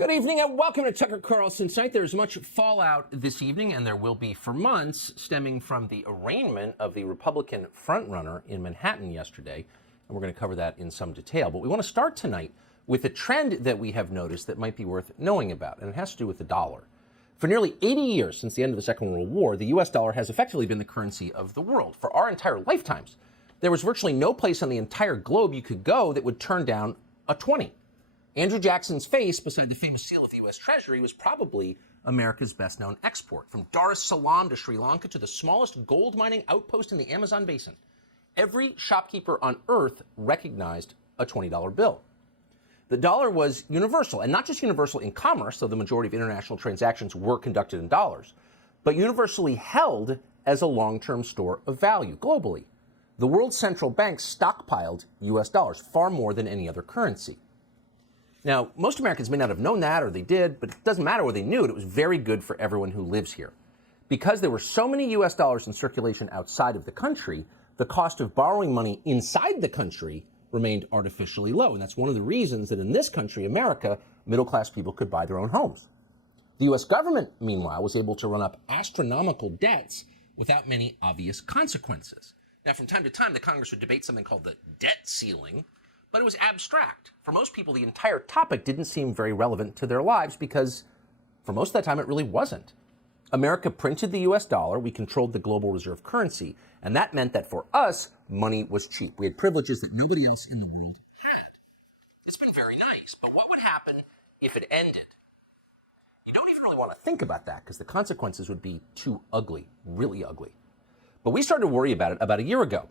Good evening and welcome to Tucker Carlson Tonight. There's much fallout this evening, and there will be for months, stemming from the arraignment of the Republican frontrunner in Manhattan yesterday. And we're going to cover that in some detail. But we want to start tonight with a trend that we have noticed that might be worth knowing about, and it has to do with the dollar. For nearly 80 years since the end of the Second World War, the U.S. dollar has effectively been the currency of the world. For our entire lifetimes, there was virtually no place on the entire globe you could go that would turn down a 20. Andrew Jackson's face beside the famous seal of the U.S. Treasury was probably America's best-known export. From Dar es Salaam to Sri Lanka to the smallest gold mining outpost in the Amazon basin, every shopkeeper on earth recognized a $20 bill. The dollar was universal, and not just universal in commerce, though the majority of international transactions were conducted in dollars, but universally held as a long-term store of value globally. The world's central banks stockpiled U.S. dollars, far more than any other currency. Now, most Americans may not have known that, or they did, but it doesn't matter whether they knew it. It was very good for everyone who lives here. Because there were so many U.S. dollars in circulation outside of the country, the cost of borrowing money inside the country remained artificially low. And that's one of the reasons that in this country, America, middle-class people could buy their own homes. The U.S. government, meanwhile, was able to run up astronomical debts without many obvious consequences. Now, from time to time, the Congress would debate something called the debt ceiling, but it was abstract. For most people, the entire topic didn't seem very relevant to their lives because for most of that time, it really wasn't. America printed the U.S. dollar, we controlled the global reserve currency, and that meant that for us, money was cheap. We had privileges that nobody else in the world had. It's been very nice, but what would happen if it ended? You don't even really want to think about that because the consequences would be too ugly, really ugly. But we started to worry about it about a year ago.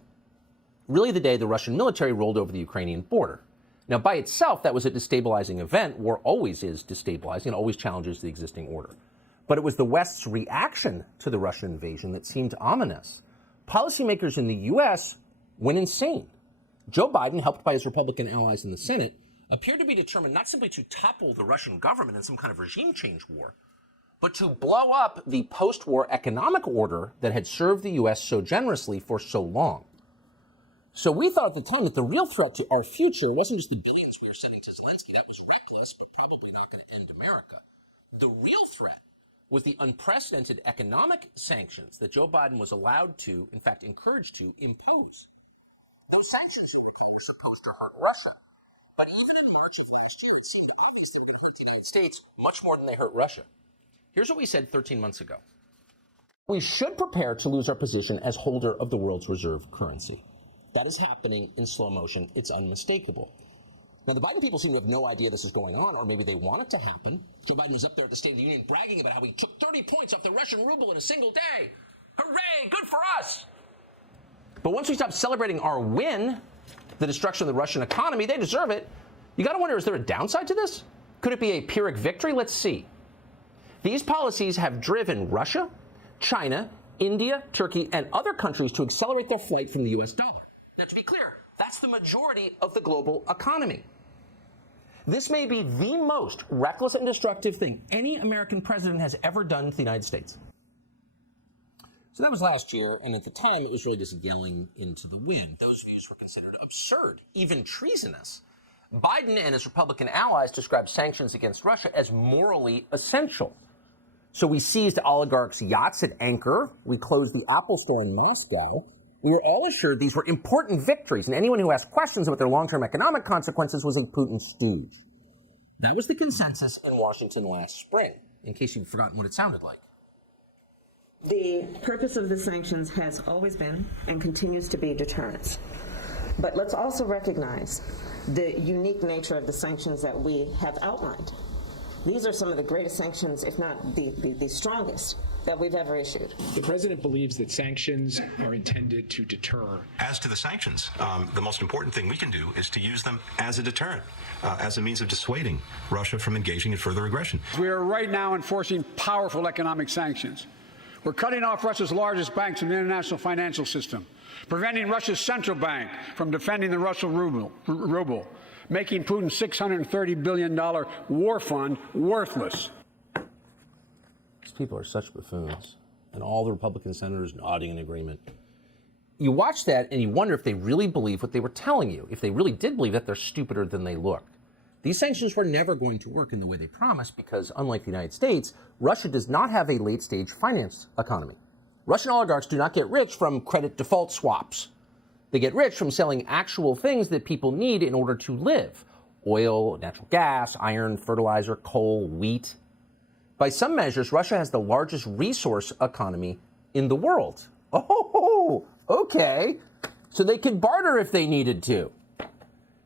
Really the day the Russian military rolled over the Ukrainian border. Now, by itself, that was a destabilizing event. War always is destabilizing and always challenges the existing order. But it was the West's reaction to the Russian invasion that seemed ominous. Policymakers in the U.S. went insane. Joe Biden, helped by his Republican allies in the Senate, appeared to be determined not simply to topple the Russian government in some kind of regime change war, but to blow up the post-war economic order that had served the U.S. so generously for so long. So we thought at the time that the real threat to our future wasn't just the billions we were sending to Zelensky. That was reckless, but probably not going to end America. The real threat was the unprecedented economic sanctions that Joe Biden was allowed to, in fact, encouraged to impose. Those sanctions were supposed to hurt Russia. But even in March of last year, it seemed obvious they were going to hurt the United States much more than they hurt Russia. Here's what we said 13 months ago. We should prepare to lose our position as holder of the world's reserve currency. That is happening in slow motion. It's unmistakable. Now, the Biden people seem to have no idea this is going on, or maybe they want it to happen. Joe Biden was up there at the State of the Union bragging about how he took 30 points off the Russian ruble in a single day. Hooray, good for us. But once we stop celebrating our win, the destruction of the Russian economy, they deserve it. You got to wonder, is there a downside to this? Could it be a Pyrrhic victory? Let's see. These policies have driven Russia, China, India, Turkey, and other countries to accelerate their flight from the U.S. dollar. Now, to be clear, that's the majority of the global economy. This may be the most reckless and destructive thing any American president has ever done to the United States. So that was last year, and at the time, it was really just yelling into the wind. Those views were considered absurd, even treasonous. Biden and his Republican allies described sanctions against Russia as morally essential. So we seized oligarchs' yachts at anchor. We closed the Apple store in Moscow. We were all assured these were important victories, and anyone who asked questions about their long-term economic consequences was a Putin stooge. That was the consensus in Washington last spring, in case you've forgotten what it sounded like. The purpose of the sanctions has always been and continues to be deterrence. But let's also recognize the unique nature of the sanctions that we have outlined. These are some of the greatest sanctions, if not the strongest, that we've ever issued. The president believes that sanctions are intended to deter. As to the sanctions, the most important thing we can do is to use them as a deterrent, as a means of dissuading Russia from engaging in further aggression. We are right now enforcing powerful economic sanctions. We're cutting off Russia's largest banks in the international financial system, preventing Russia's central bank from defending the Russian ruble, making Putin's $630 billion war fund worthless. These people are such buffoons, and all the Republican senators nodding in agreement. You watch that and you wonder if they really believe what they were telling you. If they really did believe that, they're stupider than they look. these sanctions were never going to work in the way they promised because, unlike the United States, Russia does not have a late-stage finance economy. Russian oligarchs do not get rich from credit default swaps. They get rich from selling actual things that people need in order to live: oil, natural gas, iron, fertilizer, coal, wheat. By some measures, Russia has the largest resource economy in the world. Oh, okay. So they could barter if they needed to.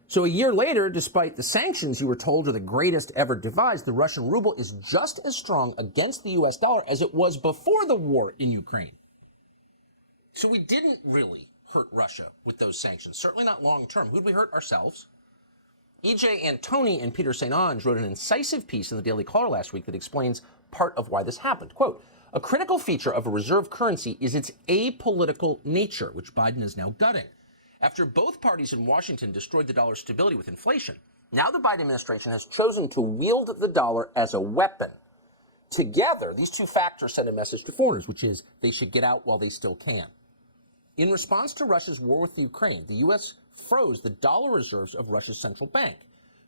So a year later, despite the sanctions you were told are the greatest ever devised, the Russian ruble is just as strong against the US dollar as it was before the war in Ukraine. So we didn't really hurt Russia with those sanctions, certainly not long term. Who'd we hurt? Ourselves. E.J. Antoni and Peter St. Onge wrote an incisive piece in the Daily Caller last week that explains part of why this happened. Quote, "A critical feature of a reserve currency is its apolitical nature," which Biden is now gutting. After both parties in Washington destroyed the dollar's stability with inflation, now the Biden administration has chosen to wield the dollar as a weapon. Together, these two factors send a message to foreigners, which is they should get out while they still can. In response to Russia's war with Ukraine, the U.S. froze the dollar reserves of Russia's central bank.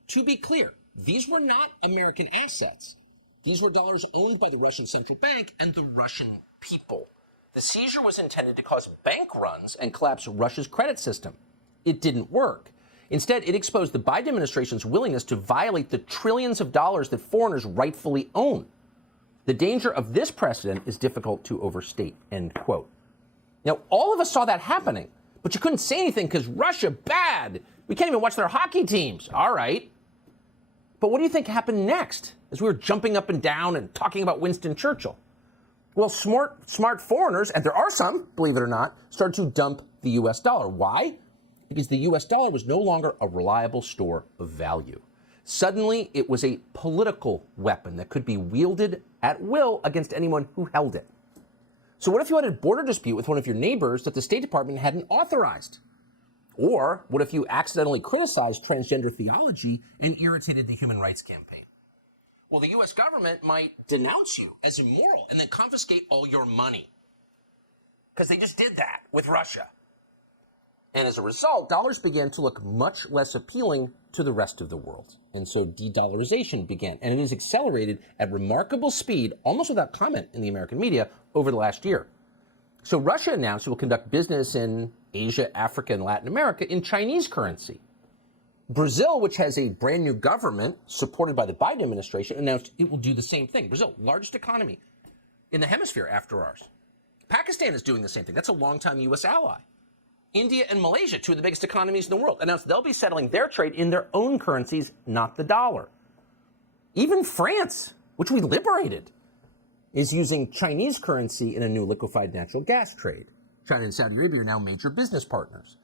To be clear, these were not American assets. These were dollars owned by the Russian central bank and the Russian people. The seizure was intended to cause bank runs and collapse Russia's credit system. It didn't work. Instead, it exposed the Biden administration's willingness to violate the trillions of dollars that foreigners rightfully own. The danger of this precedent is difficult to overstate, end quote. Now, all of us saw that happening, but you couldn't say anything because Russia, bad. We can't even watch their hockey teams. All right. But what do you think happened next as we were jumping up and down and talking about Winston Churchill? Well, smart foreigners, and there are some, believe it or not, started to dump the U.S. dollar. Why? Because the U.S. dollar was no longer a reliable store of value. Suddenly, it was a political weapon that could be wielded at will against anyone who held it. So what if you had a border dispute with one of your neighbors that the State Department hadn't authorized? Or what if you accidentally criticized transgender theology and irritated the Human Rights Campaign? Well, the U.S. government might denounce you as immoral and then confiscate all your money. Because they just did that with Russia. And as a result, dollars began to look much less appealing to the rest of the world. And so de-dollarization began. And it is accelerated at remarkable speed, almost without comment in the American media, over the last year. So Russia announced it will conduct business in Asia, Africa, and Latin America in Chinese currency. Brazil, which has a brand new government supported by the Biden administration, announced it will do the same thing. Brazil, largest economy in the hemisphere after ours. Pakistan is doing the same thing. That's a longtime U.S. ally. India and Malaysia, two of the biggest economies in the world, announced they'll be settling their trade in their own currencies, not the dollar. Even France, which we liberated, is using Chinese currency in a new liquefied natural gas trade. China and Saudi Arabia are now major business partners.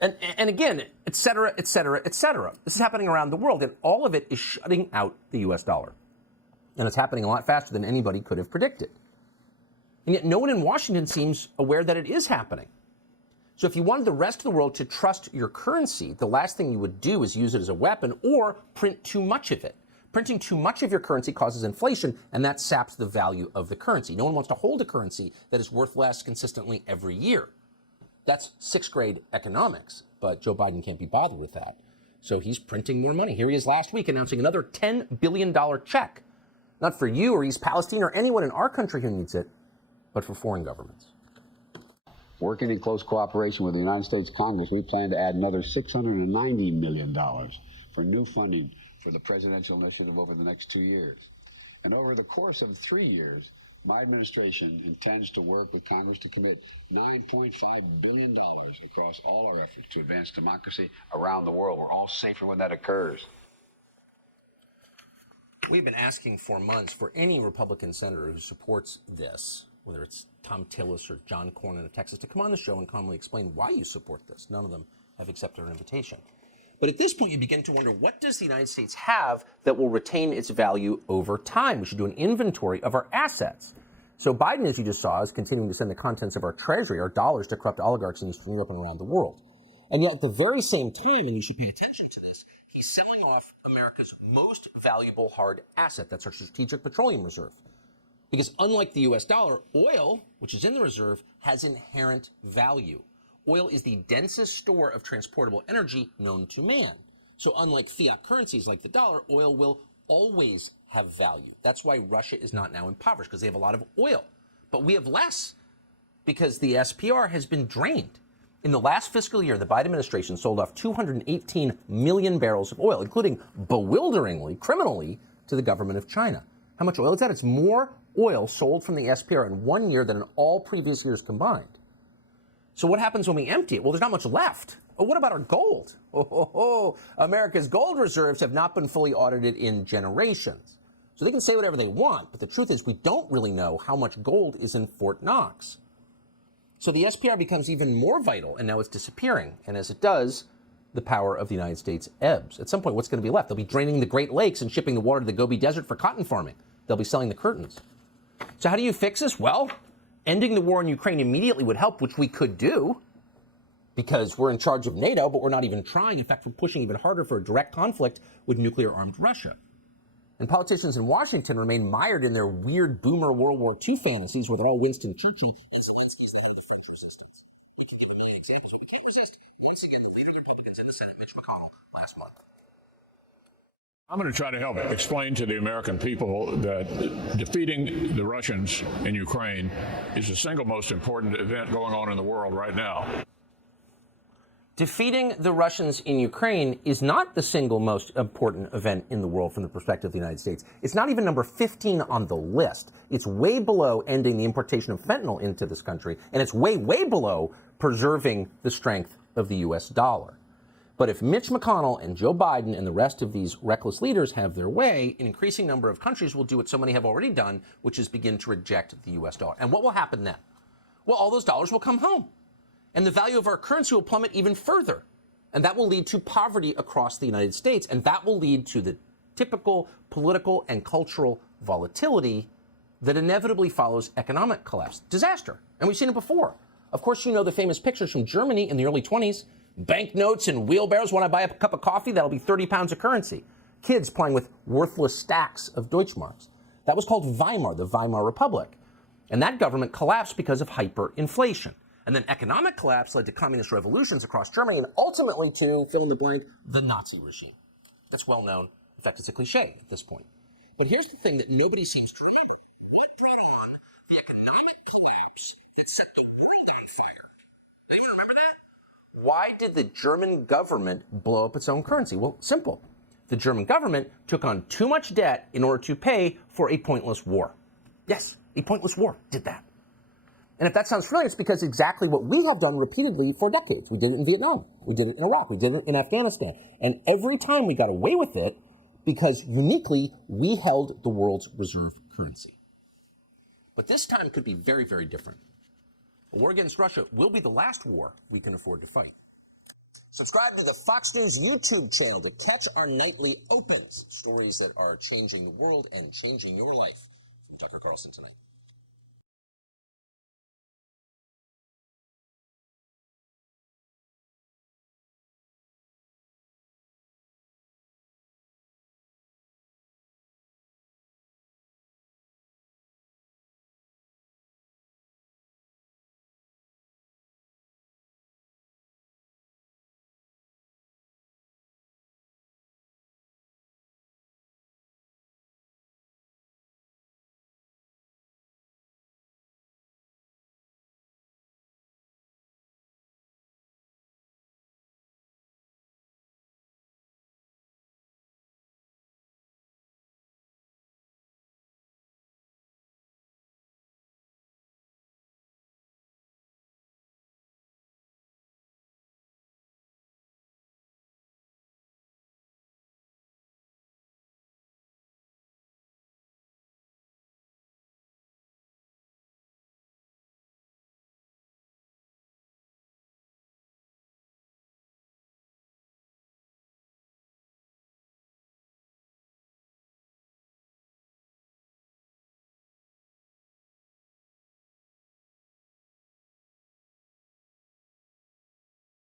And again, et cetera, et cetera, et cetera. This is happening around the world, and all of it is shutting out the U.S. dollar. And it's happening a lot faster than anybody could have predicted. And yet no one in Washington seems aware that it is happening. So if you wanted the rest of the world to trust your currency, the last thing you would do is use it as a weapon or print too much of it. Printing too much of your currency causes inflation, and that saps the value of the currency. No one wants to hold a currency that is worth less consistently every year. That's sixth grade economics, but Joe Biden can't be bothered with that. So he's printing more money. Here he is last week announcing another $10 billion check. Not for you or East Palestine or anyone in our country who needs it, but for foreign governments. Working in close cooperation with the United States Congress, we plan to add another $690 million for new funding for the presidential initiative over the next 2 years. And over the course of 3 years, my administration intends to work with Congress to commit $9.5 billion across all our efforts to advance democracy around the world. We're all safer when that occurs. We've been asking for months for any Republican senator who supports this, whether it's Tom Tillis or John Cornyn of Texas, to come on the show and calmly explain why you support this. None of them have accepted our invitation. But at this point, you begin to wonder, what does the United States have that will retain its value over time? We should do an inventory of our assets. So Biden, as you just saw, is continuing to send the contents of our treasury, our dollars, to corrupt oligarchs in Eastern Europe and around the world. And yet at the very same time, and you should pay attention to this, he's selling off America's most valuable hard asset. That's our strategic petroleum reserve. Because unlike the U.S. dollar, oil, which is in the reserve, has inherent value. Oil is the densest store of transportable energy known to man. So unlike fiat currencies like the dollar, oil will always have value. That's why Russia is not now impoverished, because they have a lot of oil. But we have less because the SPR has been drained. In the last fiscal year, the Biden administration sold off 218 million barrels of oil, including bewilderingly, criminally, to the government of China. How much oil is that? It's more oil sold from the SPR in 1 year than in all previous years combined. So what happens when we empty it? Well, there's not much left. Oh, what about our gold? America's gold reserves have not been fully audited in generations. So they can say whatever they want, but the truth is we don't really know how much gold is in Fort Knox. So the SPR becomes even more vital, and now it's disappearing. And as it does, the power of the United States ebbs. At some point, what's going to be left? They'll be draining the Great Lakes and shipping the water to the Gobi Desert for cotton farming. They'll be selling the curtains. So how do you fix this? Well, ending the war in Ukraine immediately would help, which we could do, because we're in charge of NATO, but we're not even trying. In fact, we're pushing even harder for a direct conflict with nuclear-armed Russia. And politicians in Washington remain mired in their weird boomer World War II fantasies where they're all Winston Churchill. We can give them many examples, but we can't resist. Once again, the leader of the Republicans in the Senate, Mitch McConnell, last month. I'm going to try to help explain to the American people that defeating the Russians in Ukraine is the single most important event going on in the world right now. Defeating the Russians in Ukraine is not the single most important event in the world from the perspective of the United States. It's not even number 15 on the list. It's way below ending the importation of fentanyl into this country, and it's way, way below preserving the strength of the U.S. dollar. But if Mitch McConnell and Joe Biden and the rest of these reckless leaders have their way, an increasing number of countries will do what so many have already done, which is begin to reject the U.S. dollar. And what will happen then? Well, all those dollars will come home. And the value of our currency will plummet even further. And that will lead to poverty across the United States. And that will lead to the typical political and cultural volatility that inevitably follows economic collapse. Disaster. And we've seen it before. Of course, you know the famous pictures from Germany in the early 20s. Banknotes and wheelbarrows. When I buy a cup of coffee, that'll be 30 pounds of currency. Kids playing with worthless stacks of Deutschmarks. That was called Weimar, the Weimar Republic. And that government collapsed because of hyperinflation. And then economic collapse led to communist revolutions across Germany and ultimately to, fill in the blank, the Nazi regime. That's well known. In fact, it's a cliche at this point. But here's the thing that nobody seems to remember. What brought on the economic collapse that set the world on fire? Anyone remember that? Why did the German government blow up its own currency? Well, simple. The German government took on too much debt in order to pay for a pointless war. Yes, a pointless war did that. And if that sounds familiar, it's because exactly what we have done repeatedly for decades. We did it in Vietnam. We did it in Iraq. We did it in Afghanistan. And every time we got away with it because uniquely we held the world's reserve currency. But this time could be very, very different. A war against Russia will be the last war we can afford to fight. Subscribe to the Fox News YouTube channel to catch our nightly opens, stories that are changing the world and changing your life. From Tucker Carlson tonight.